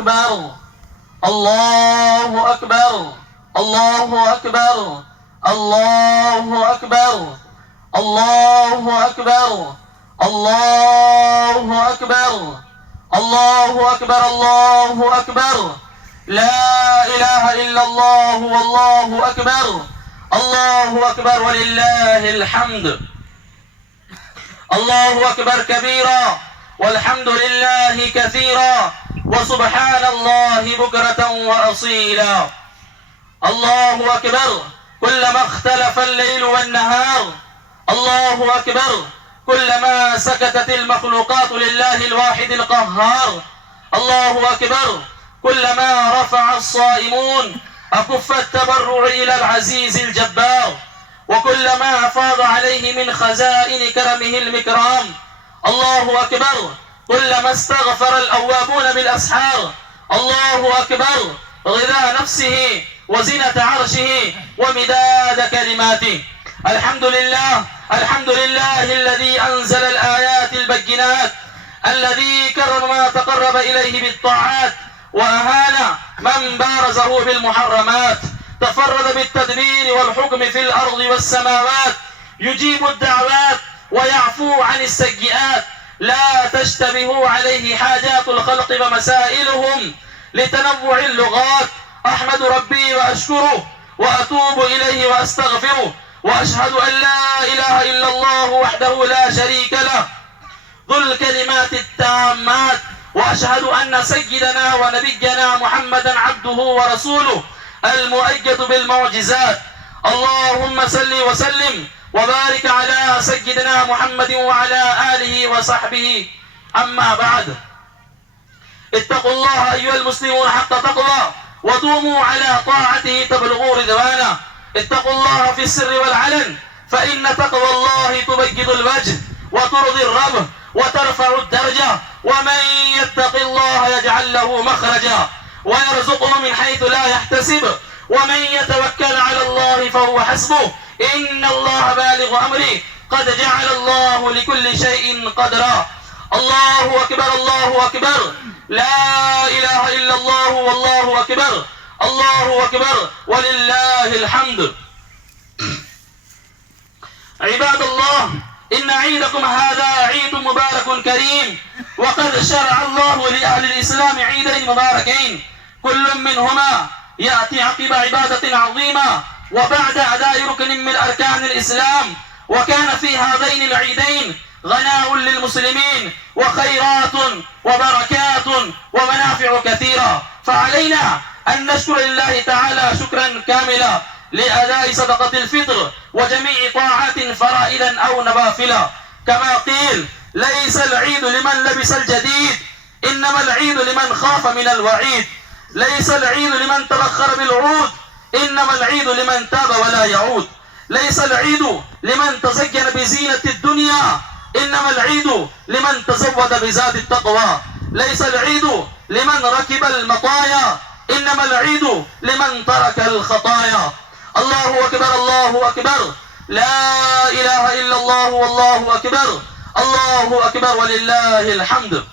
أكبر الله أكبر الله أكبر الله أكبر الله أكبر الله أكبر الله أكبر الله أكبر لا إله إلا الله والله أكبر الله أكبر ولله الحمد. الله أكبر كبيرا والحمد لله كثيرا وسبحان الله بكرة وأصيلا. الله أكبر كلما اختلف الليل والنهار. الله أكبر كلما سكتت المخلوقات لله الواحد القهار. الله أكبر كلما رفع الصائمون أكف التبرع إلى العزيز الجبار، وكلما أفاض عليه من خزائن كرمه المكرام. الله أكبر كلما استغفر الأوابون بالأسحار. الله أكبر غذاء نفسه وزنة عرشه ومداد كلماته. الحمد لله الحمد لله الذي أنزل الآيات البينات، الذي كرم ما تقرب إليه بالطاعات وأهان من بارزه بالمحرمات. تفرد بالتدبير والحكم في الأرض والسماوات، يجيب الدعوات ويعفو عن السيئات، لا تشتبه عليه حاجات الخلق ومسائلهم لتنوع اللغات. أحمد ربي وأشكره وأتوب إليه وأستغفره، وأشهد أن لا إله إلا الله وحده لا شريك له ذو الكلمات التامات، وأشهد أن سيدنا ونبينا محمدا عبده ورسوله المؤيد بالمعجزات. اللهم صل وسلم وبارك على سيدنا محمد وعلى آله وصحبه. أما بعد، اتقوا الله أيها المسلمون حق تقوى ودوموا على طاعته تبلغوا رضوانه. اتقوا الله في السر والعلن، فإن تقوى الله تبيض الوجه وترضي الرب وترفع الدرجة، ومن يتق الله يجعل له مخرجا ويرزقه من حيث لا يحتسب، ومن يتوكل على الله فهو حسبه، إن الله بالغ أمره قد جعل الله لكل شيء قدرا. الله أكبر الله أكبر لا إله إلا الله والله أكبر الله أكبر ولله الحمد. عباد الله، إن عيدكم هذا عيد مبارك كريم، وقد شرع الله لأهل الإسلام عيدين مباركين، كل منهما يأتي عقب عبادة عظيمة وبعد أداء ركن من أركان الإسلام. وكان في هذين العيدين غناء للمسلمين وخيرات وبركات ومنافع كثيرة، فعلينا أن نشكر لله تعالى شكرا كاملا لأداء صدقة الفطر وجميع طاعات فرائدا أو نوافلا. كما قيل: ليس العيد لمن لبس الجديد، إنما العيد لمن خاف من الوعيد. ليس العيد لمن تبخر بالعود، إنما العيد لمن تاب ولا يعود. ليس العيد لمن تزين بزينة الدنيا، إنما العيد لمن تزود بزاد التقوى. ليس العيد لمن ركب المطايا، إنما العيد لمن ترك الخطايا. الله أكبر الله أكبر لا إله إلا الله والله أكبر الله أكبر ولله الحمد.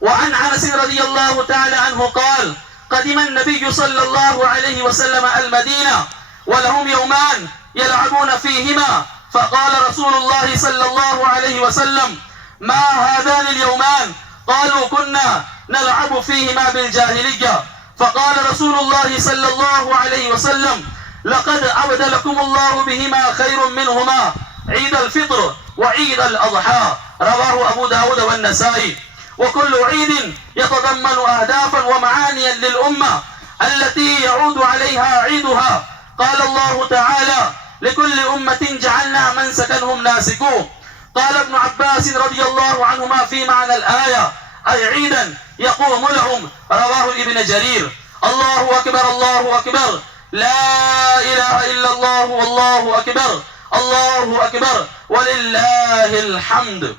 وعن أنس رضي الله تعالى عنه قال: قدم النبي صلى الله عليه وسلم المدينة ولهم يومان يلعبون فيهما، فقال رسول الله صلى الله عليه وسلم: ما هذان اليومان؟ قالوا: كنا نلعب فيهما بالجاهلية. فقال رسول الله صلى الله عليه وسلم: لقد أبدلكم الله بهما خير منهما، عيد الفطر وعيد الأضحى. رواه أبو داود والنسائي. وكل عيد يتضمن أهدافا ومعانيا للأمة التي يعود عليها عيدها. قال الله تعالى: لكل أمة جعلنا منسكا هم ناسكوه. قال ابن عباس رضي الله عنهما في معنى الآية: أي عيدا يقوم لهم. رواه ابن جرير. الله أكبر الله أكبر لا إله إلا الله والله أكبر الله أكبر ولله الحمد.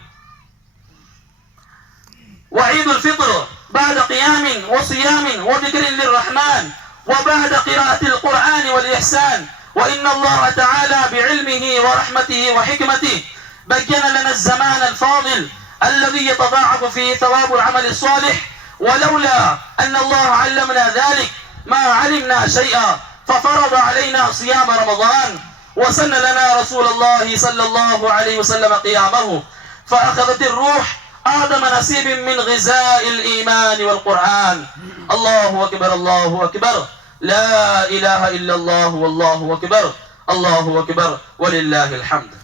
وعيد الفطر بعد قيام وصيام وذكر للرحمن وبعد قراءة القرآن والإحسان. وإن الله تعالى بعلمه ورحمته وحكمته بين لنا الزمان الفاضل الذي يتضاعف فيه ثواب العمل الصالح ولولا أن الله علمنا ذلك ما علمنا شيئا، ففرض علينا صيام رمضان، وسن لنا رسول الله صلى الله عليه وسلم قيامه، فأخذت الروح أعظم نصيب من غذاء الإيمان والقرآن. الله أكبر الله أكبر، لا إله إلا الله والله أكبر، الله أكبر ولله الحمد.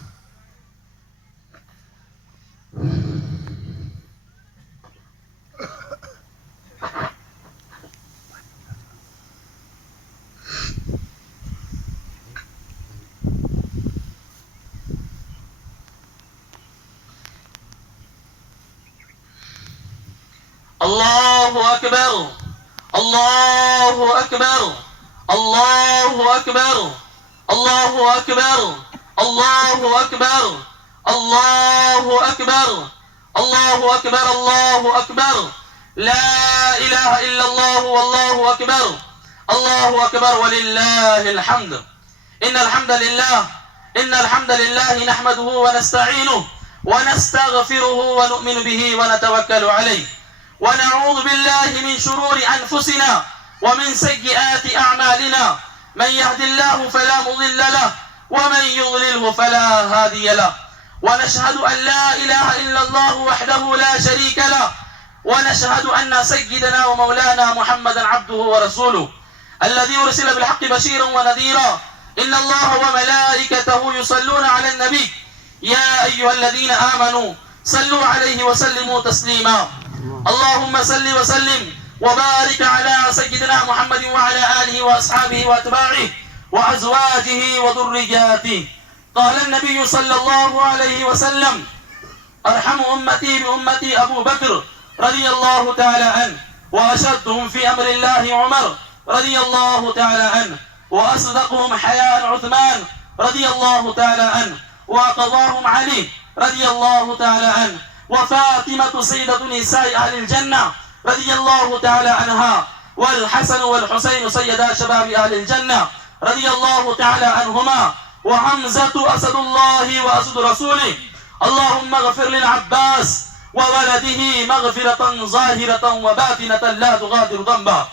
الله أكبر الله أكبر الله أكبر الله أكبر الله أكبر الله أكبر الله أكبر الله أكبر، لا إله إلا الله والله أكبر، الله أكبر ولله الحمد. إن الحمد لله نحمده ونستعينه ونستغفره ونؤمن به ونتوكل عليه، ونعوذ بالله من شرور أنفسنا ومن سيئات أعمالنا، من يهد الله فلا مضل له ومن يضلله فلا هادي له، ونشهد أن لا إله إلا الله وحده لا شريك له، ونشهد أن سيدنا ومولانا محمدا عبده ورسوله الذي أرسل بالحق بشيرا ونذيرا. إن الله وملائكته يصلون على النبي، يا أيها الذين آمنوا صلوا عليه وسلموا تسليما. اللهم صل وسلم وبارك على سيدنا محمد وعلى آله وأصحابه وأتباعه وأزواجه وذرياته. قال النبي صلى الله عليه وسلم: أرحم أمتي بأمتي أبو بكر رضي الله تعالى عنه، وأشدهم في أمر الله عمر رضي الله تعالى عنه، وأصدقهم حياء عثمان رضي الله تعالى عنه، وقضاهم علي رضي الله تعالى عنه، وفاطمة سيدة نساء أهل الجنة رضي الله تعالى عنها، والحسن والحسين سيدا شباب أهل الجنة رضي الله تعالى عنهما، وحمزة أسد الله وأسد رسوله. اللهم اغفر للعباس وولده مغفرة ظاهرة وباطنة لا تغادر ذنبا.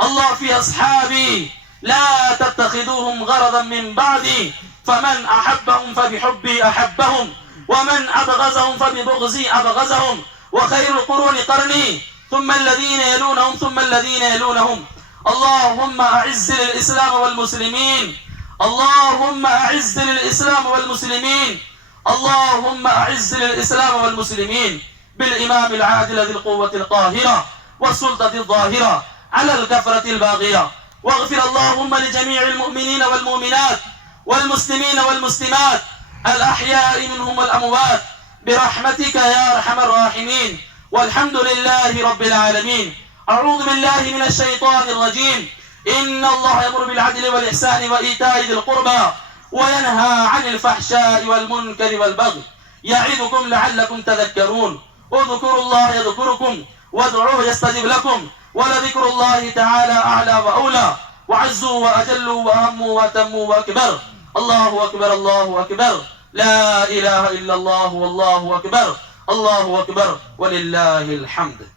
الله في أصحابي لا تتخذوهم غرضا من بعدي، فمن أحبهم فبحبي أحبهم، ومن أبغزهم فببغزي أبغزهم، وخير القرون قرني ثم الذين يلونهم ثم الذين يلونهم. اللهم أعز للإسلام والمسلمين، اللهم أعز للإسلام والمسلمين، اللهم أعز للإسلام والمسلمين بالإمام العادل ذي القوة القاهرة والسلطة الظاهرة على الكفرة الباغية. واغفر اللهم لجميع المؤمنين والمؤمنات والمسلمين والمسلمات الأحياء منهم والأموات برحمتك يا أرحم الراحمين، والحمد لله رب العالمين. أعوذ بالله من الشيطان الرجيم. إن الله يأمر بالعدل والإحسان وإيتاء ذي القربى وينهى عن الفحشاء والمنكر والبغي يعظكم لعلكم تذكرون. اذكروا الله يذكركم وادعوه يستجب لكم، ولذكر الله تعالى أعلى وأولى، وعزوا وأجلوا وأهموا وأتموا وأكبر. الله أكبر الله أكبر، لا إله إلا الله والله أكبر، الله أكبر ولله الحمد.